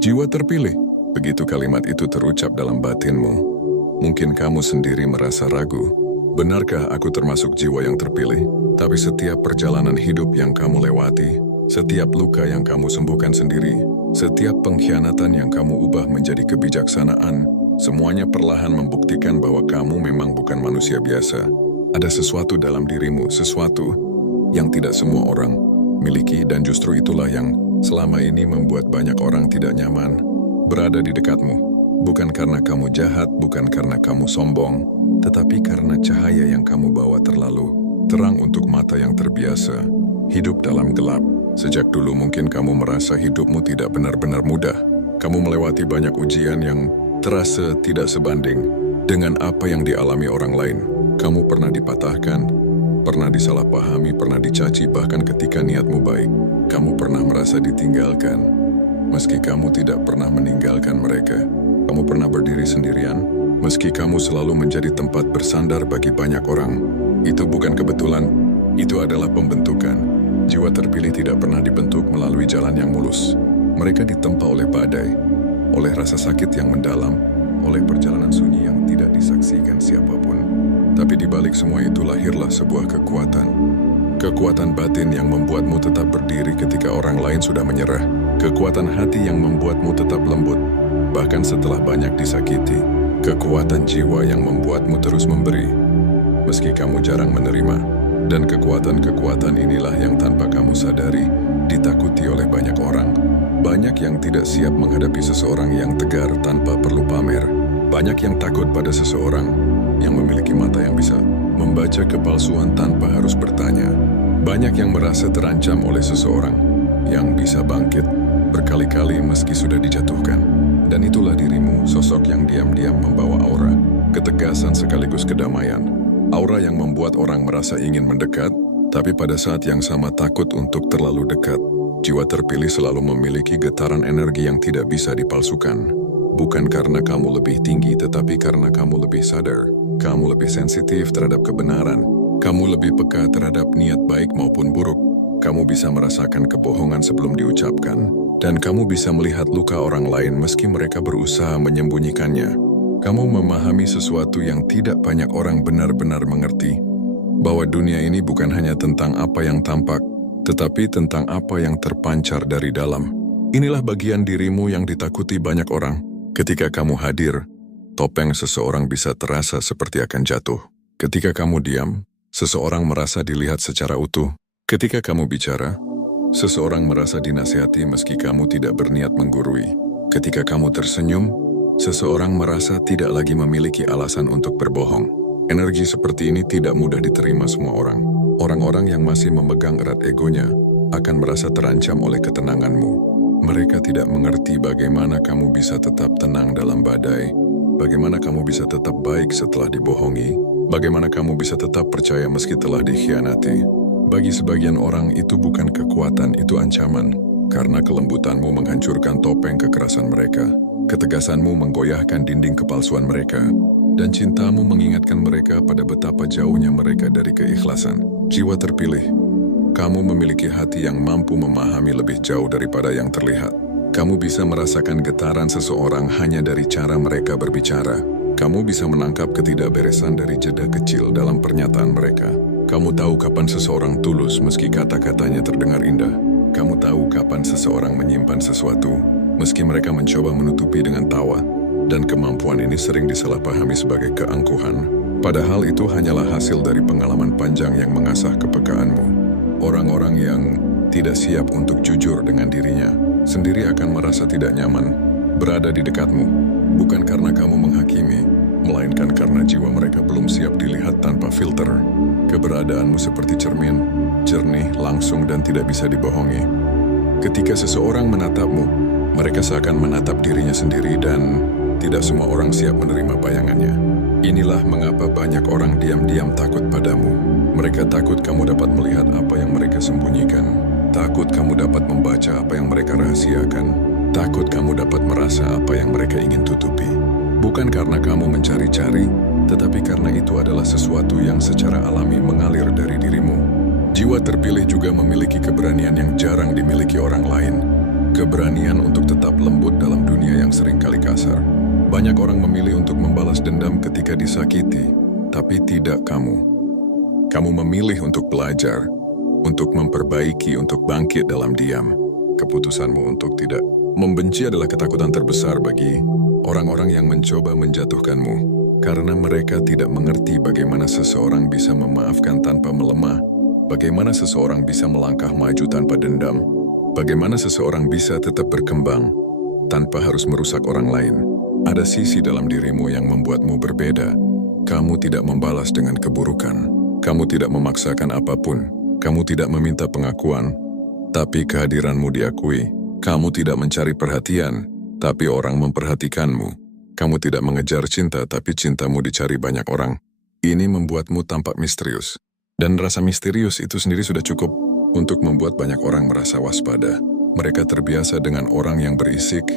Jiwa terpilih. Begitu kalimat itu terucap dalam batinmu, mungkin kamu sendiri merasa ragu. Benarkah aku termasuk jiwa yang terpilih? Tapi setiap perjalanan hidup yang kamu lewati, setiap luka yang kamu sembuhkan sendiri, setiap pengkhianatan yang kamu ubah menjadi kebijaksanaan, semuanya perlahan membuktikan bahwa kamu memang bukan manusia biasa. Ada sesuatu dalam dirimu, sesuatu yang tidak semua orang miliki, dan justru itulah yang selama ini membuat banyak orang tidak nyaman berada di dekatmu. Bukan karena kamu jahat, bukan karena kamu sombong, tetapi karena cahaya yang kamu bawa terlalu terang untuk mata yang terbiasa hidup dalam gelap. Sejak dulu mungkin kamu merasa hidupmu tidak benar-benar mudah. Kamu melewati banyak ujian yang terasa tidak sebanding dengan apa yang dialami orang lain. Kamu pernah dipatahkan, pernah disalahpahami, pernah dicaci, bahkan ketika niatmu baik. Kamu pernah merasa ditinggalkan, meski kamu tidak pernah meninggalkan mereka. Kamu pernah berdiri sendirian, meski kamu selalu menjadi tempat bersandar bagi banyak orang. Itu bukan kebetulan, itu adalah pembentukan. Jiwa terpilih tidak pernah dibentuk melalui jalan yang mulus. Mereka ditempa oleh badai, oleh rasa sakit yang mendalam, oleh perjalanan sunyi yang tidak disaksikan siapapun. Tapi di balik semua itu lahirlah sebuah kekuatan. Kekuatan batin yang membuatmu tetap berdiri ketika orang lain sudah menyerah. Kekuatan hati yang membuatmu tetap lembut, bahkan setelah banyak disakiti. Kekuatan jiwa yang membuatmu terus memberi, meski kamu jarang menerima. Dan kekuatan-kekuatan inilah yang tanpa kamu sadari ditakuti oleh banyak orang. Banyak yang tidak siap menghadapi seseorang yang tegar tanpa perlu pamer. Banyak yang takut pada seseorang yang memiliki mata yang bisa membaca kepalsuan tanpa harus bertanya. Banyak yang merasa terancam oleh seseorang yang bisa bangkit berkali-kali meski sudah dijatuhkan. Dan itulah dirimu, sosok yang diam-diam membawa aura ketegasan sekaligus kedamaian. Aura yang membuat orang merasa ingin mendekat, tapi pada saat yang sama takut untuk terlalu dekat. Jiwa terpilih selalu memiliki getaran energi yang tidak bisa dipalsukan. Bukan karena kamu lebih tinggi, tetapi karena kamu lebih sadar. Kamu lebih sensitif terhadap kebenaran. Kamu lebih peka terhadap niat baik maupun buruk. Kamu bisa merasakan kebohongan sebelum diucapkan. Dan kamu bisa melihat luka orang lain meski mereka berusaha menyembunyikannya. Kamu memahami sesuatu yang tidak banyak orang benar-benar mengerti, bahwa dunia ini bukan hanya tentang apa yang tampak, tetapi tentang apa yang terpancar dari dalam. Inilah bagian dirimu yang ditakuti banyak orang. Ketika kamu hadir, topeng seseorang bisa terasa seperti akan jatuh. Ketika kamu diam, seseorang merasa dilihat secara utuh. Ketika kamu bicara, seseorang merasa dinasihati meski kamu tidak berniat menggurui. Ketika kamu tersenyum, seseorang merasa tidak lagi memiliki alasan untuk berbohong. Energi seperti ini tidak mudah diterima semua orang. Orang-orang yang masih memegang erat egonya akan merasa terancam oleh ketenanganmu. Mereka tidak mengerti bagaimana kamu bisa tetap tenang dalam badai, bagaimana kamu bisa tetap baik setelah dibohongi, bagaimana kamu bisa tetap percaya meski telah dikhianati. Bagi sebagian orang itu bukan kekuatan, itu ancaman, karena kelembutanmu menghancurkan topeng kekerasan mereka. Ketegasanmu menggoyahkan dinding kepalsuan mereka, dan cintamu mengingatkan mereka pada betapa jauhnya mereka dari keikhlasan. Jiwa terpilih, kamu memiliki hati yang mampu memahami lebih jauh daripada yang terlihat. Kamu bisa merasakan getaran seseorang hanya dari cara mereka berbicara. Kamu bisa menangkap ketidakberesan dari jeda kecil dalam pernyataan mereka. Kamu tahu kapan seseorang tulus meski kata-katanya terdengar indah. Kamu tahu kapan seseorang menyimpan sesuatu meski mereka mencoba menutupi dengan tawa, dan kemampuan ini sering disalahpahami sebagai keangkuhan. Padahal itu hanyalah hasil dari pengalaman panjang yang mengasah kepekaanmu. Orang-orang yang tidak siap untuk jujur dengan dirinya sendiri akan merasa tidak nyaman berada di dekatmu, bukan karena kamu menghakimi, melainkan karena jiwa mereka belum siap dilihat tanpa filter. Keberadaanmu seperti cermin, jernih, langsung, dan tidak bisa dibohongi. Ketika seseorang menatapmu, mereka seakan menatap dirinya sendiri, dan tidak semua orang siap menerima bayangannya. Inilah mengapa banyak orang diam-diam takut padamu. Mereka takut kamu dapat melihat apa yang mereka sembunyikan. Takut kamu dapat membaca apa yang mereka rahasiakan. Takut kamu dapat merasa apa yang mereka ingin tutupi. Bukan karena kamu mencari-cari, tetapi karena itu adalah sesuatu yang secara alami mengalir dari dirimu. Jiwa terpilih juga memiliki keberanian yang jarang dimiliki orang lain. Keberanian untuk tetap lembut dalam dunia yang seringkali kasar. Banyak orang memilih untuk membalas dendam ketika disakiti, tapi tidak kamu. Kamu memilih untuk belajar, untuk memperbaiki, untuk bangkit dalam diam. Keputusanmu untuk tidak membenci adalah ketakutan terbesar bagi orang-orang yang mencoba menjatuhkanmu, karena mereka tidak mengerti bagaimana seseorang bisa memaafkan tanpa melemah, bagaimana seseorang bisa melangkah maju tanpa dendam, bagaimana seseorang bisa tetap berkembang tanpa harus merusak orang lain. Ada sisi dalam dirimu yang membuatmu berbeda. Kamu tidak membalas dengan keburukan. Kamu tidak memaksakan apapun. Kamu tidak meminta pengakuan, tapi kehadiranmu diakui. Kamu tidak mencari perhatian, tapi orang memperhatikanmu. Kamu tidak mengejar cinta, tapi cintamu dicari banyak orang. Ini membuatmu tampak misterius. Dan rasa misterius itu sendiri sudah cukup untuk membuat banyak orang merasa waspada. Mereka terbiasa dengan orang yang berisik,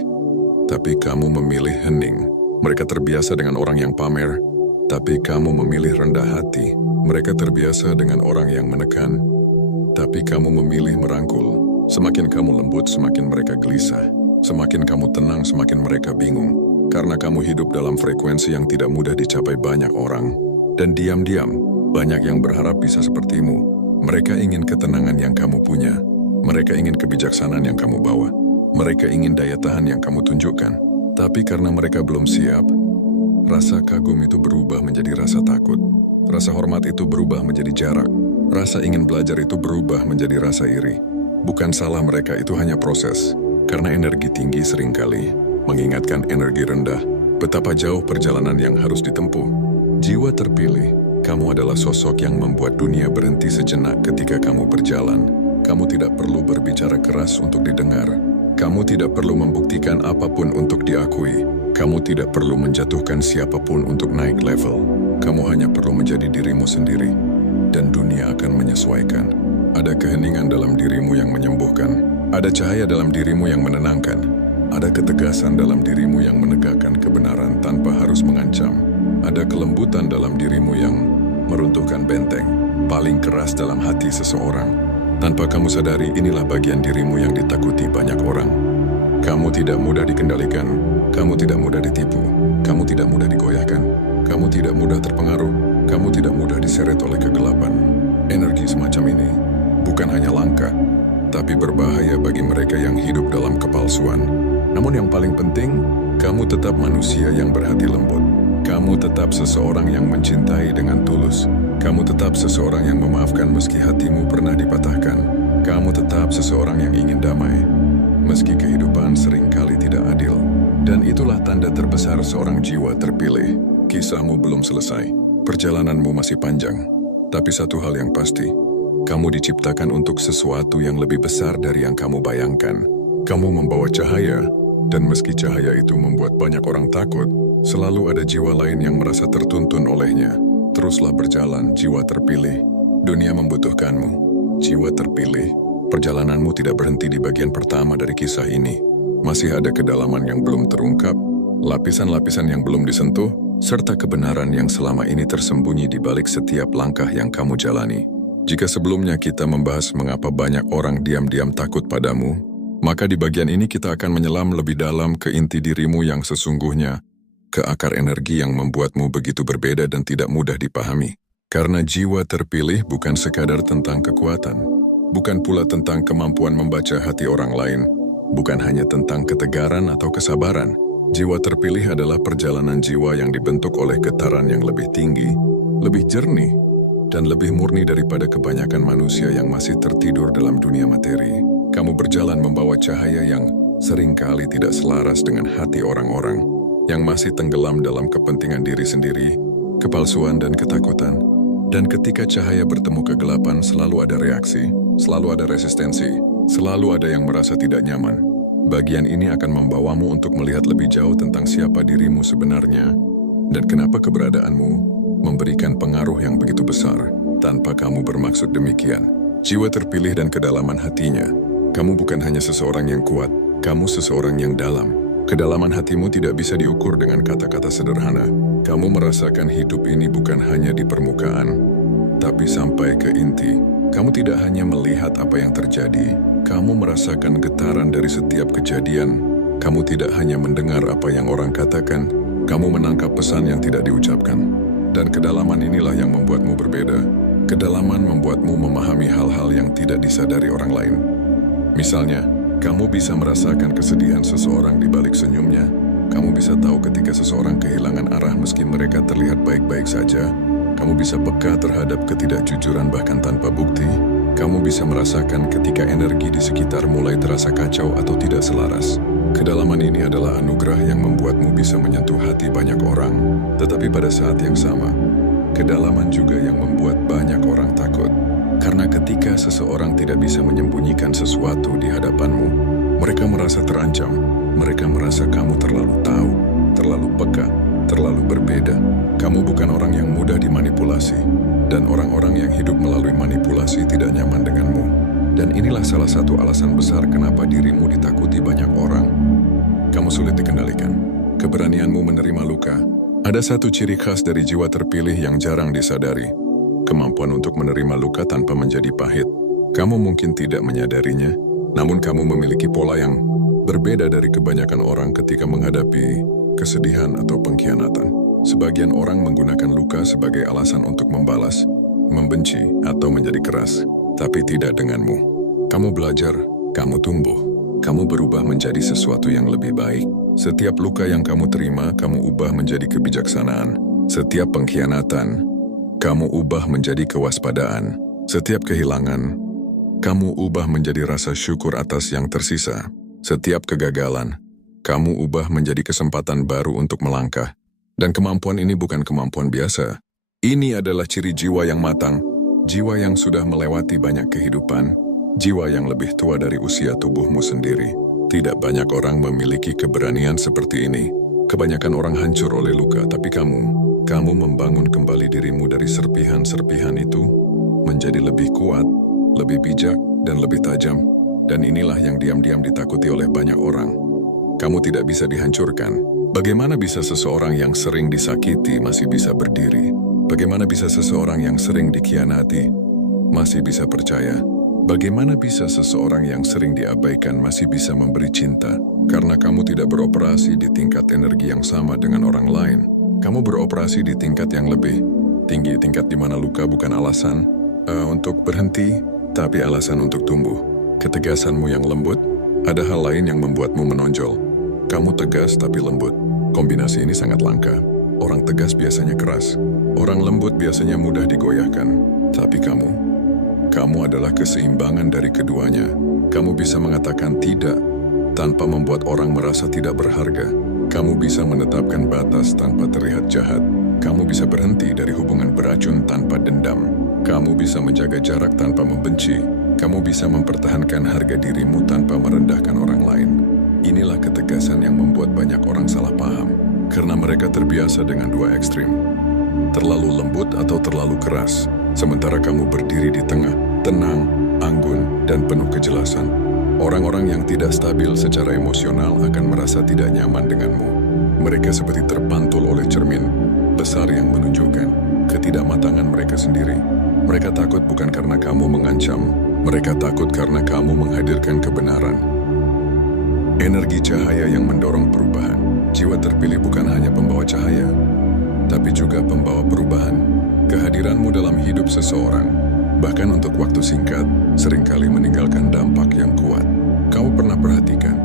tapi kamu memilih hening. Mereka terbiasa dengan orang yang pamer, tapi kamu memilih rendah hati. Mereka terbiasa dengan orang yang menekan, tapi kamu memilih merangkul. Semakin kamu lembut, semakin mereka gelisah. Semakin kamu tenang, semakin mereka bingung. Karena kamu hidup dalam frekuensi yang tidak mudah dicapai banyak orang. Dan diam-diam, banyak yang berharap bisa sepertimu. Mereka ingin ketenangan yang kamu punya. Mereka ingin kebijaksanaan yang kamu bawa. Mereka ingin daya tahan yang kamu tunjukkan. Tapi karena mereka belum siap, rasa kagum itu berubah menjadi rasa takut. Rasa hormat itu berubah menjadi jarak. Rasa ingin belajar itu berubah menjadi rasa iri. Bukan salah mereka, itu hanya proses. Karena energi tinggi seringkali mengingatkan energi rendah. Betapa jauh perjalanan yang harus ditempuh. Jiwa terpilih, kamu adalah sosok yang membuat dunia berhenti sejenak ketika kamu berjalan. Kamu tidak perlu berbicara keras untuk didengar. Kamu tidak perlu membuktikan apapun untuk diakui. Kamu tidak perlu menjatuhkan siapapun untuk naik level. Kamu hanya perlu menjadi dirimu sendiri. Dan dunia akan menyesuaikan. Ada keheningan dalam dirimu yang menyembuhkan. Ada cahaya dalam dirimu yang menenangkan. Ada ketegasan dalam dirimu yang menegakkan kebenaran tanpa harus mengancam. Ada kelembutan dalam dirimu yang meruntuhkan benteng paling keras dalam hati seseorang. Tanpa kamu sadari, inilah bagian dirimu yang ditakuti banyak orang. Kamu tidak mudah dikendalikan. Kamu tidak mudah ditipu. Kamu tidak mudah digoyahkan. Kamu tidak mudah terpengaruh. Kamu tidak mudah diseret oleh kegelapan. Energi semacam ini bukan hanya langka, tapi berbahaya bagi mereka yang hidup dalam kepalsuan. Namun yang paling penting, kamu tetap manusia yang berhati lembut. Kamu tetap seseorang yang mencintai dengan tulus. Kamu tetap seseorang yang memaafkan meski hatimu pernah dipatahkan. Kamu tetap seseorang yang ingin damai, meski kehidupan seringkali tidak adil. Dan itulah tanda terbesar seorang jiwa terpilih. Kisahmu belum selesai. Perjalananmu masih panjang. Tapi satu hal yang pasti, kamu diciptakan untuk sesuatu yang lebih besar dari yang kamu bayangkan. Kamu membawa cahaya, dan meski cahaya itu membuat banyak orang takut, selalu ada jiwa lain yang merasa tertuntun olehnya. Teruslah berjalan, jiwa terpilih. Dunia membutuhkanmu. Jiwa terpilih. Perjalananmu tidak berhenti di bagian pertama dari kisah ini. Masih ada kedalaman yang belum terungkap, lapisan-lapisan yang belum disentuh, serta kebenaran yang selama ini tersembunyi di balik setiap langkah yang kamu jalani. Jika sebelumnya kita membahas mengapa banyak orang diam-diam takut padamu, maka di bagian ini kita akan menyelam lebih dalam ke inti dirimu yang sesungguhnya, ke akar energi yang membuatmu begitu berbeda dan tidak mudah dipahami. Karena jiwa terpilih bukan sekadar tentang kekuatan, bukan pula tentang kemampuan membaca hati orang lain, bukan hanya tentang ketegaran atau kesabaran. Jiwa terpilih adalah perjalanan jiwa yang dibentuk oleh getaran yang lebih tinggi, lebih jernih, dan lebih murni daripada kebanyakan manusia yang masih tertidur dalam dunia materi. Kamu berjalan membawa cahaya yang seringkali tidak selaras dengan hati orang-orang, yang masih tenggelam dalam kepentingan diri sendiri, kepalsuan dan ketakutan. Dan ketika cahaya bertemu kegelapan, selalu ada reaksi, selalu ada resistensi, selalu ada yang merasa tidak nyaman. Bagian ini akan membawamu untuk melihat lebih jauh tentang siapa dirimu sebenarnya, dan kenapa keberadaanmu memberikan pengaruh yang begitu besar, tanpa kamu bermaksud demikian. Jiwa terpilih dan kedalaman hatinya. Kamu bukan hanya seseorang yang kuat, kamu seseorang yang dalam. Kedalaman hatimu tidak bisa diukur dengan kata-kata sederhana. Kamu merasakan hidup ini bukan hanya di permukaan, tapi sampai ke inti. Kamu tidak hanya melihat apa yang terjadi, Kamu merasakan getaran dari setiap kejadian. Kamu tidak hanya mendengar apa yang orang katakan, kamu menangkap pesan yang tidak diucapkan. Dan kedalaman inilah yang membuatmu berbeda. Kedalaman membuatmu memahami hal-hal yang tidak disadari orang lain. Misalnya, kamu bisa merasakan kesedihan seseorang di balik senyumnya. Kamu bisa tahu ketika seseorang kehilangan arah meski mereka terlihat baik-baik saja. Kamu bisa peka terhadap ketidakjujuran bahkan tanpa bukti. Kamu bisa merasakan ketika energi di sekitar mulai terasa kacau atau tidak selaras. Kedalaman ini adalah anugerah yang membuatmu bisa menyentuh hati banyak orang. Tetapi pada saat yang sama, kedalaman juga yang membuat banyak orang takut. Karena ketika seseorang tidak bisa menyembunyikan sesuatu di hadapanmu, mereka merasa terancam. Mereka merasa kamu terlalu tahu, terlalu peka, terlalu berbeda. Kamu bukan orang yang mudah dimanipulasi. Dan orang-orang yang hidup melalui manipulasi tidak nyaman denganmu. Dan inilah salah satu alasan besar kenapa dirimu ditakuti banyak orang. Kamu sulit dikendalikan. Keberanianmu menerima luka. Ada satu ciri khas dari jiwa terpilih yang jarang disadari. Kemampuan untuk menerima luka tanpa menjadi pahit. Kamu mungkin tidak menyadarinya, namun kamu memiliki pola yang berbeda dari kebanyakan orang ketika menghadapi kesedihan atau pengkhianatan. Sebagian orang menggunakan luka sebagai alasan untuk membalas, membenci, atau menjadi keras. Tapi tidak denganmu. Kamu belajar, kamu tumbuh. Kamu berubah menjadi sesuatu yang lebih baik. Setiap luka yang kamu terima, kamu ubah menjadi kebijaksanaan. Setiap pengkhianatan, kamu ubah menjadi kewaspadaan. Setiap kehilangan, kamu ubah menjadi rasa syukur atas yang tersisa. Setiap kegagalan, kamu ubah menjadi kesempatan baru untuk melangkah. Dan kemampuan ini bukan kemampuan biasa. Ini adalah ciri jiwa yang matang, jiwa yang sudah melewati banyak kehidupan, jiwa yang lebih tua dari usia tubuhmu sendiri. Tidak banyak orang memiliki keberanian seperti ini. Kebanyakan orang hancur oleh luka, tapi kamu membangun kembali dirimu dari serpihan-serpihan itu, menjadi lebih kuat, lebih bijak, dan lebih tajam. Dan inilah yang diam-diam ditakuti oleh banyak orang. Kamu tidak bisa dihancurkan. Bagaimana bisa seseorang yang sering disakiti masih bisa berdiri? Bagaimana bisa seseorang yang sering dikhianati masih bisa percaya? Bagaimana bisa seseorang yang sering diabaikan masih bisa memberi cinta? Karena kamu tidak beroperasi di tingkat energi yang sama dengan orang lain. Kamu beroperasi di tingkat yang lebih tinggi, tingkat di mana luka bukan alasan untuk berhenti, tapi alasan untuk tumbuh. Ketegasanmu yang lembut, ada hal lain yang membuatmu menonjol. Kamu tegas tapi lembut. Kombinasi ini sangat langka. Orang tegas biasanya keras. Orang lembut biasanya mudah digoyahkan. Tapi kamu adalah keseimbangan dari keduanya. Kamu bisa mengatakan tidak tanpa membuat orang merasa tidak berharga. Kamu bisa menetapkan batas tanpa terlihat jahat. Kamu bisa berhenti dari hubungan beracun tanpa dendam. Kamu bisa menjaga jarak tanpa membenci. Kamu bisa mempertahankan harga dirimu tanpa merendahkan orang lain. Inilah ketegasan yang membuat banyak orang salah paham, karena mereka terbiasa dengan dua ekstrim. Terlalu lembut atau terlalu keras, sementara kamu berdiri di tengah, tenang, anggun, dan penuh kejelasan. Orang-orang yang tidak stabil secara emosional akan merasa tidak nyaman denganmu. Mereka seperti terpantul oleh cermin besar yang menunjukkan ketidakmatangan mereka sendiri. Mereka takut bukan karena kamu mengancam, mereka takut karena kamu menghadirkan kebenaran. Energi cahaya yang mendorong perubahan. Jiwa terpilih bukan hanya pembawa cahaya, tapi juga pembawa perubahan. Kehadiranmu dalam hidup seseorang, bahkan untuk waktu singkat, seringkali meninggalkan dampak yang kuat. Kamu pernah perhatikan,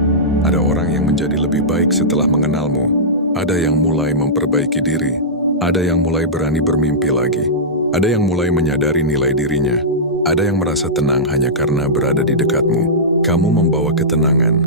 ada orang yang menjadi lebih baik setelah mengenalmu. Ada yang mulai memperbaiki diri. Ada yang mulai berani bermimpi lagi. Ada yang mulai menyadari nilai dirinya. Ada yang merasa tenang hanya karena berada di dekatmu. Kamu membawa ketenangan,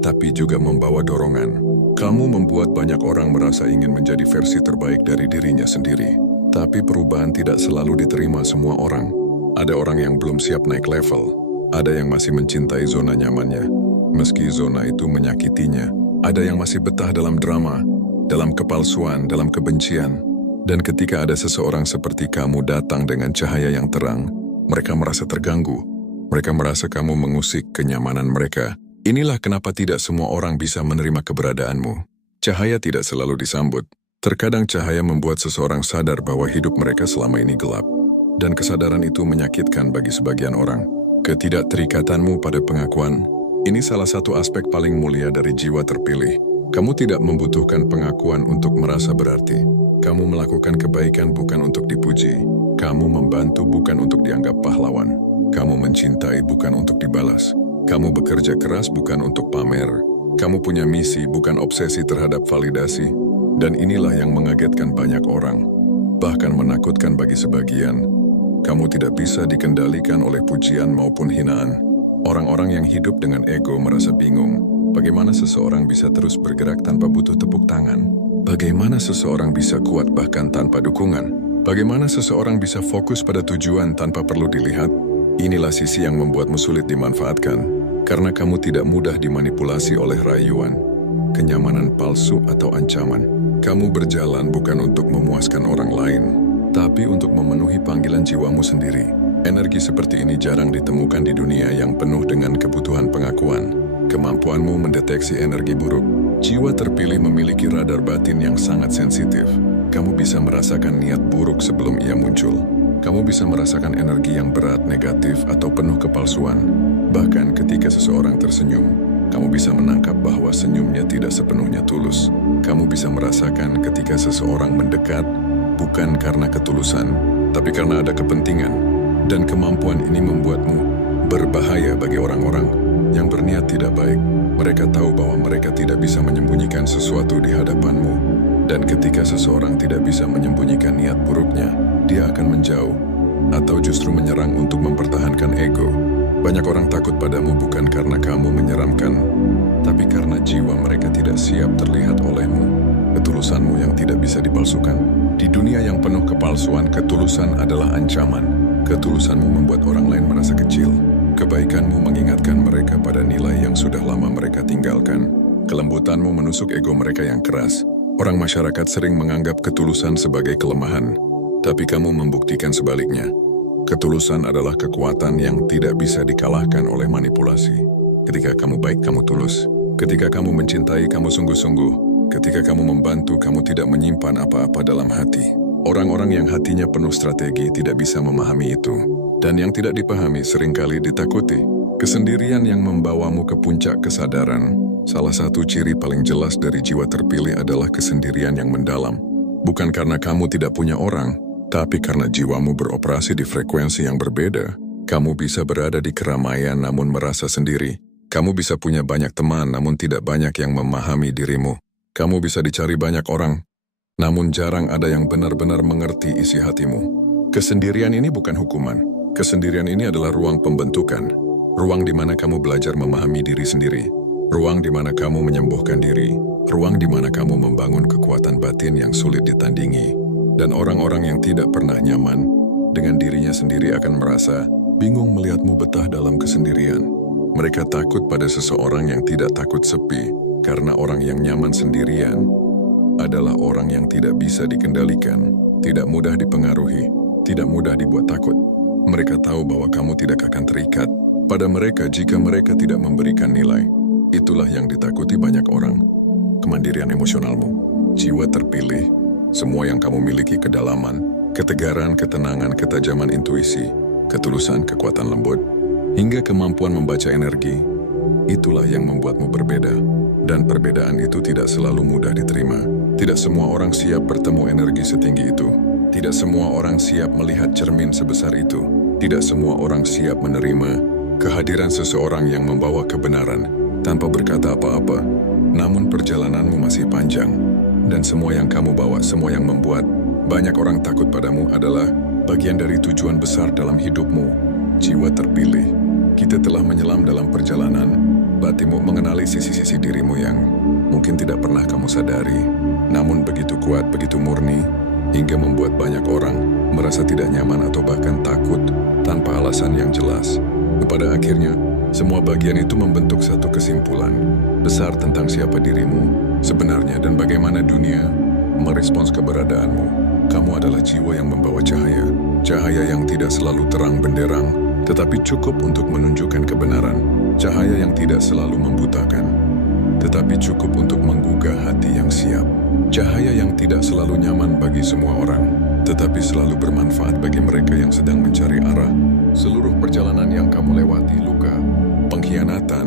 tapi juga membawa dorongan. Kamu membuat banyak orang merasa ingin menjadi versi terbaik dari dirinya sendiri. Tapi perubahan tidak selalu diterima semua orang. Ada orang yang belum siap naik level. Ada yang masih mencintai zona nyamannya, meski zona itu menyakitinya. Ada yang masih betah dalam drama, dalam kepalsuan, dalam kebencian. Dan ketika ada seseorang seperti kamu datang dengan cahaya yang terang, mereka merasa terganggu. Mereka merasa kamu mengusik kenyamanan mereka. Inilah kenapa tidak semua orang bisa menerima keberadaanmu. Cahaya tidak selalu disambut. Terkadang cahaya membuat seseorang sadar bahwa hidup mereka selama ini gelap. Dan kesadaran itu menyakitkan bagi sebagian orang. Ketidakterikatanmu pada pengakuan, ini salah satu aspek paling mulia dari jiwa terpilih. Kamu tidak membutuhkan pengakuan untuk merasa berarti. Kamu melakukan kebaikan bukan untuk dipuji. Kamu membantu bukan untuk dianggap pahlawan. Kamu mencintai bukan untuk dibalas. Kamu bekerja keras bukan untuk pamer. Kamu punya misi bukan obsesi terhadap validasi. Dan inilah yang mengagetkan banyak orang, bahkan menakutkan bagi sebagian. Kamu tidak bisa dikendalikan oleh pujian maupun hinaan. Orang-orang yang hidup dengan ego merasa bingung. Bagaimana seseorang bisa terus bergerak tanpa butuh tepuk tangan? Bagaimana seseorang bisa kuat bahkan tanpa dukungan? Bagaimana seseorang bisa fokus pada tujuan tanpa perlu dilihat? Inilah sisi yang membuatmu sulit dimanfaatkan, karena kamu tidak mudah dimanipulasi oleh rayuan, kenyamanan palsu atau ancaman. Kamu berjalan bukan untuk memuaskan orang lain, tapi untuk memenuhi panggilan jiwamu sendiri. Energi seperti ini jarang ditemukan di dunia yang penuh dengan kebutuhan pengakuan. Kemampuanmu mendeteksi energi buruk. Jiwa terpilih memiliki radar batin yang sangat sensitif. Kamu bisa merasakan niat buruk sebelum ia muncul. Kamu bisa merasakan energi yang berat, negatif, atau penuh kepalsuan. Bahkan ketika seseorang tersenyum, kamu bisa menangkap bahwa senyumnya tidak sepenuhnya tulus. Kamu bisa merasakan ketika seseorang mendekat, bukan karena ketulusan, tapi karena ada kepentingan. Dan kemampuan ini membuatmu berbahaya bagi orang-orang yang berniat tidak baik. Mereka tahu bahwa mereka tidak bisa menyembunyikan sesuatu di hadapanmu. Dan ketika seseorang tidak bisa menyembunyikan niat buruknya, dia akan menjauh atau justru menyerang untuk mempertahankan ego. Banyak orang takut padamu bukan karena kamu menyeramkan, tapi karena jiwa mereka tidak siap terlihat olehmu. Ketulusanmu yang tidak bisa dipalsukan. Di dunia yang penuh kepalsuan, ketulusan adalah ancaman. Ketulusanmu membuat orang lain merasa kecil. Kebaikanmu mengingatkan mereka pada nilai yang sudah lama mereka tinggalkan. Kelembutanmu menusuk ego mereka yang keras. Orang masyarakat sering menganggap ketulusan sebagai kelemahan, tapi kamu membuktikan sebaliknya. Ketulusan adalah kekuatan yang tidak bisa dikalahkan oleh manipulasi. Ketika kamu baik, kamu tulus. Ketika kamu mencintai, kamu sungguh-sungguh. Ketika kamu membantu, kamu tidak menyimpan apa-apa dalam hati. Orang-orang yang hatinya penuh strategi tidak bisa memahami itu. Dan yang tidak dipahami seringkali ditakuti. Kesendirian yang membawamu ke puncak kesadaran. Salah satu ciri paling jelas dari jiwa terpilih adalah kesendirian yang mendalam. Bukan karena kamu tidak punya orang, tapi karena jiwamu beroperasi di frekuensi yang berbeda. Kamu bisa berada di keramaian namun merasa sendiri. Kamu bisa punya banyak teman namun tidak banyak yang memahami dirimu. Kamu bisa dicari banyak orang, namun jarang ada yang benar-benar mengerti isi hatimu. Kesendirian ini bukan hukuman. Kesendirian ini adalah ruang pembentukan. Ruang di mana kamu belajar memahami diri sendiri. Ruang di mana kamu menyembuhkan diri. Ruang di mana kamu membangun kekuatan batin yang sulit ditandingi. Dan orang-orang yang tidak pernah nyaman dengan dirinya sendiri akan merasa bingung melihatmu betah dalam kesendirian. Mereka takut pada seseorang yang tidak takut sepi, karena orang yang nyaman sendirian adalah orang yang tidak bisa dikendalikan, tidak mudah dipengaruhi, tidak mudah dibuat takut. Mereka tahu bahwa kamu tidak akan terikat pada mereka jika mereka tidak memberikan nilai. Itulah yang ditakuti banyak orang. Kemandirian emosionalmu, jiwa terpilih, semua yang kamu miliki, kedalaman, ketegaran, ketenangan, ketajaman intuisi, ketulusan, kekuatan lembut, hingga kemampuan membaca energi. Itulah yang membuatmu berbeda. Dan perbedaan itu tidak selalu mudah diterima. Tidak semua orang siap bertemu energi setinggi itu. Tidak semua orang siap melihat cermin sebesar itu. Tidak semua orang siap menerima kehadiran seseorang yang membawa kebenaran tanpa berkata apa-apa. Namun perjalananmu masih panjang. Dan semua yang kamu bawa, semua yang membuat banyak orang takut padamu adalah bagian dari tujuan besar dalam hidupmu. Jiwa terpilih. Kita telah menyelam dalam perjalanan. Batinmu mengenali sisi-sisi dirimu yang mungkin tidak pernah kamu sadari. Namun begitu kuat, begitu murni, hingga membuat banyak orang merasa tidak nyaman atau bahkan takut tanpa alasan yang jelas. Pada akhirnya, semua bagian itu membentuk satu kesimpulan besar tentang siapa dirimu sebenarnya dan bagaimana dunia merespons keberadaanmu. Kamu adalah jiwa yang membawa cahaya. Cahaya yang tidak selalu terang benderang, tetapi cukup untuk menunjukkan kebenaran. Cahaya yang tidak selalu membutakan, tetapi cukup untuk menggugah hati yang siap. Cahaya yang tidak selalu nyaman bagi semua orang, tetapi selalu bermanfaat bagi mereka yang sedang mencari arah. Seluruh perjalanan yang kamu lewati, luka, pengkhianatan,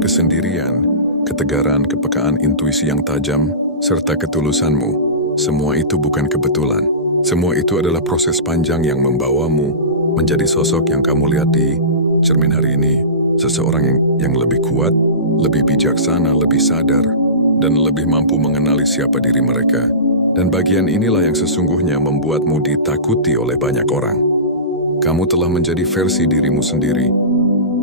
kesendirian, ketegaran, kepekaan intuisi yang tajam, serta ketulusanmu, semua itu bukan kebetulan. Semua itu adalah proses panjang yang membawamu menjadi sosok yang kamu lihat di cermin hari ini. Seseorang yang lebih kuat, lebih bijaksana, lebih sadar, dan lebih mampu mengenali siapa diri mereka. Dan bagian inilah yang sesungguhnya membuatmu ditakuti oleh banyak orang. Kamu telah menjadi versi dirimu sendiri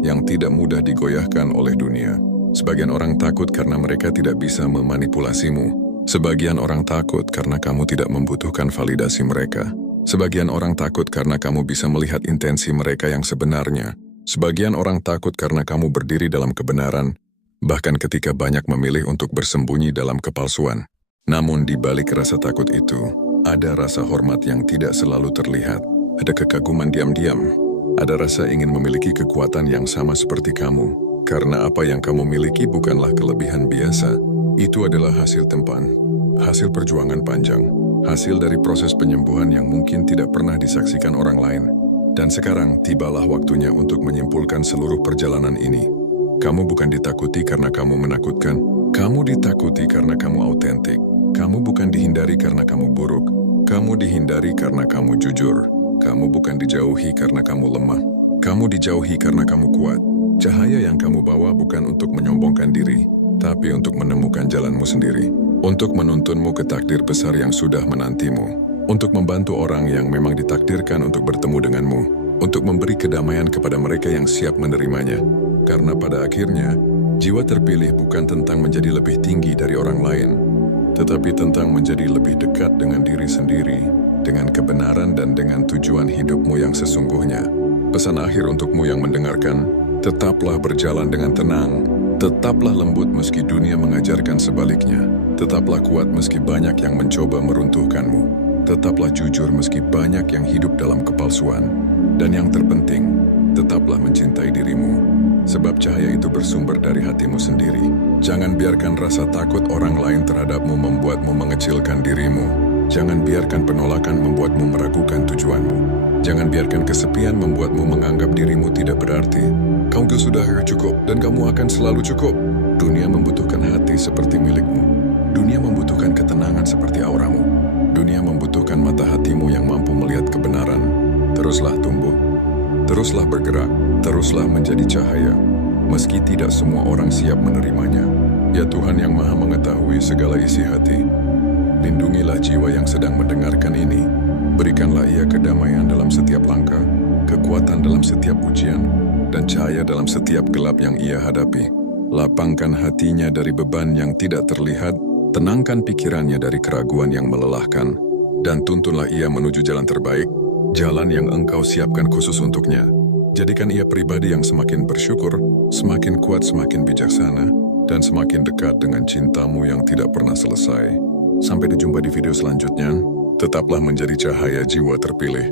yang tidak mudah digoyahkan oleh dunia. Sebagian orang takut karena mereka tidak bisa memanipulasimu. Sebagian orang takut karena kamu tidak membutuhkan validasi mereka. Sebagian orang takut karena kamu bisa melihat intensi mereka yang sebenarnya. Sebagian orang takut karena kamu berdiri dalam kebenaran, bahkan ketika banyak memilih untuk bersembunyi dalam kepalsuan. Namun di balik rasa takut itu, ada rasa hormat yang tidak selalu terlihat. Ada kekaguman diam-diam. Ada rasa ingin memiliki kekuatan yang sama seperti kamu. Karena apa yang kamu miliki bukanlah kelebihan biasa. Itu adalah hasil tempan, hasil perjuangan panjang, hasil dari proses penyembuhan yang mungkin tidak pernah disaksikan orang lain. Dan sekarang tibalah waktunya untuk menyimpulkan seluruh perjalanan ini. Kamu bukan ditakuti karena kamu menakutkan. Kamu ditakuti karena kamu autentik. Kamu bukan dihindari karena kamu buruk. Kamu dihindari karena kamu jujur. Kamu bukan dijauhi karena kamu lemah. Kamu dijauhi karena kamu kuat. Cahaya yang kamu bawa bukan untuk menyombongkan diri, tapi untuk menemukan jalanmu sendiri. Untuk menuntunmu ke takdir besar yang sudah menantimu. Untuk membantu orang yang memang ditakdirkan untuk bertemu denganmu. Untuk memberi kedamaian kepada mereka yang siap menerimanya. Karena pada akhirnya, jiwa terpilih bukan tentang menjadi lebih tinggi dari orang lain, tetapi tentang menjadi lebih dekat dengan diri sendiri, dengan kebenaran dan dengan tujuan hidupmu yang sesungguhnya. Pesan akhir untukmu yang mendengarkan, tetaplah berjalan dengan tenang, tetaplah lembut meski dunia mengajarkan sebaliknya, tetaplah kuat meski banyak yang mencoba meruntuhkanmu, tetaplah jujur meski banyak yang hidup dalam kepalsuan, dan yang terpenting, tetaplah mencintai dirimu, sebab cahaya itu bersumber dari hatimu sendiri. Jangan biarkan rasa takut orang lain terhadapmu membuatmu mengecilkan dirimu. Jangan biarkan penolakan membuatmu meragukan tujuanmu. Jangan biarkan kesepian membuatmu menganggap dirimu tidak berarti. Kamu sudah cukup dan kamu akan selalu cukup. Dunia membutuhkan hati seperti milikmu. Dunia membutuhkan ketenangan seperti auramu. Dunia membutuhkan mata hatimu yang mampu melihat kebenaran. Teruslah tumbuh. Teruslah bergerak. Teruslah menjadi cahaya. Meski tidak semua orang siap menerimanya. Ya Tuhan yang Maha mengetahui segala isi hati. Lindungilah jiwa yang sedang mendengarkan ini. Berikanlah ia kedamaian dalam setiap langkah, kekuatan dalam setiap ujian, dan cahaya dalam setiap gelap yang ia hadapi. Lapangkan hatinya dari beban yang tidak terlihat, tenangkan pikirannya dari keraguan yang melelahkan, dan tuntunlah ia menuju jalan terbaik, jalan yang Engkau siapkan khusus untuknya. Jadikan ia pribadi yang semakin bersyukur, semakin kuat, semakin bijaksana, dan semakin dekat dengan cintamu yang tidak pernah selesai. Sampai berjumpa di video selanjutnya, tetaplah menjadi cahaya jiwa terpilih.